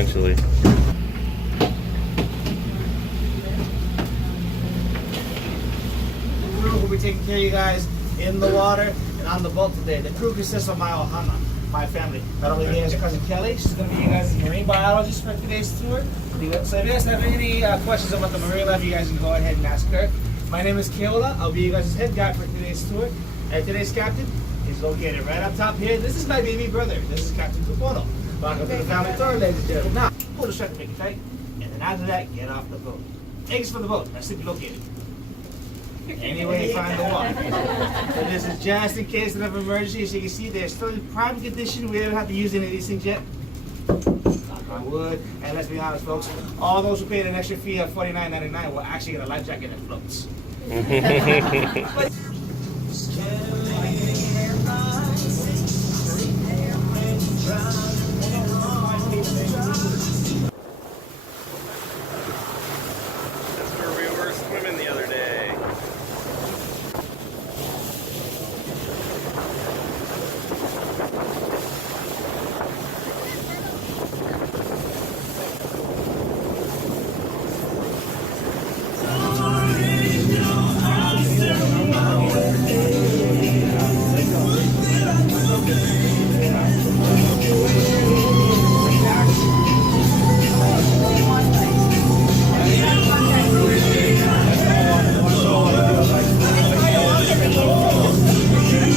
potentially. The crew will be taking care of you guys in the water and on the boat today. The crew consists of my ohana, my family. Not only me as your cousin Kelly, she's going to be you guys' marine biologist for today's tour. So if you guys have any questions about the marine life, you guys can go ahead and ask her. My name is Keola. I'll be you guys' head guide for today's tour. And today's captain is located right up top here. This is my baby brother. This is Captain Kupono. Welcome to the family tour, ladies and gentlemen. Now, pull the strap to make it tight. And then after that, get off the boat. Eggs for the boat. That's simply located. Any way you find the water. So this is just in case of an emergency. As you can see, they're still in prime condition. We haven't had to use any of these things yet. Knock on wood. And let's be honest, folks, all those who paid an extra fee of $49.99 will actually get a life jacket that floats. That's where we were swimming the other day.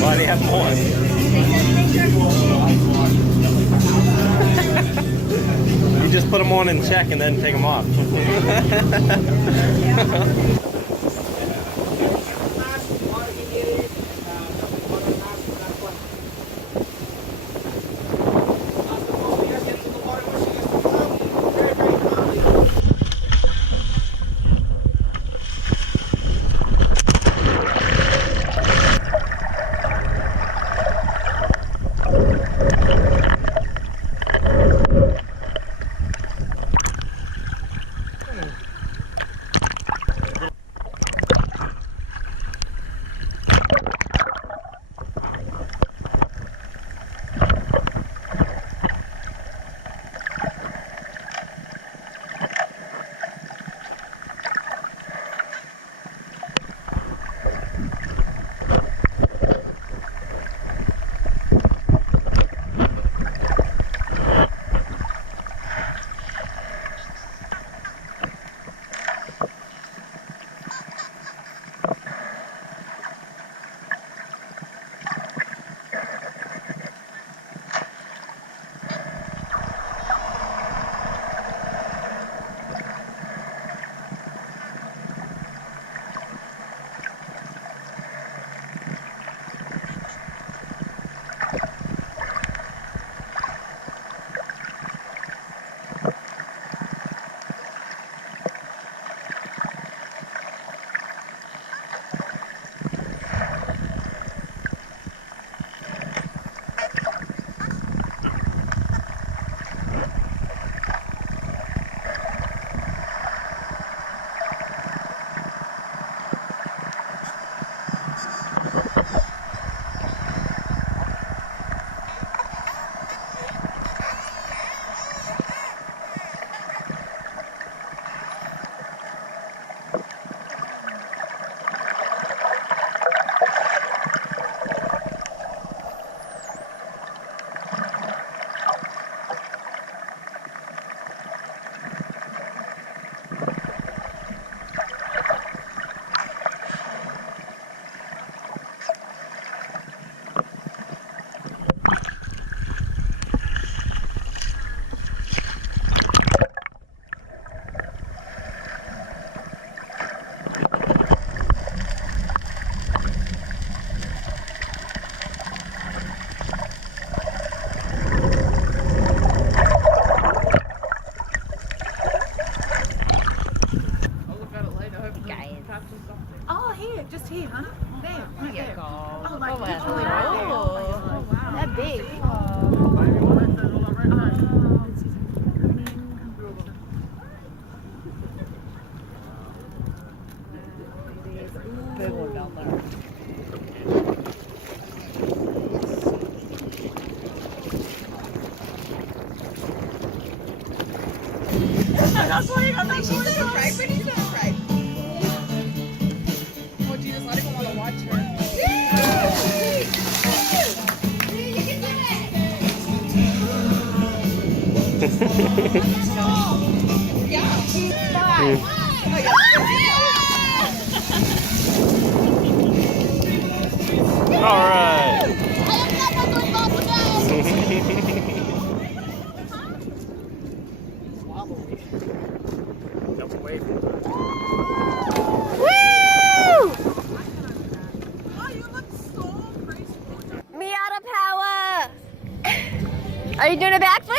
Why do you have more? You just put them on in check and then take them off. not playing. I'm not She's playing. not afraid, but he's not afraid. Oh Jesus, I don't even want to watch her. All right. Jump away from her. Me out of power. Are you doing a backflip?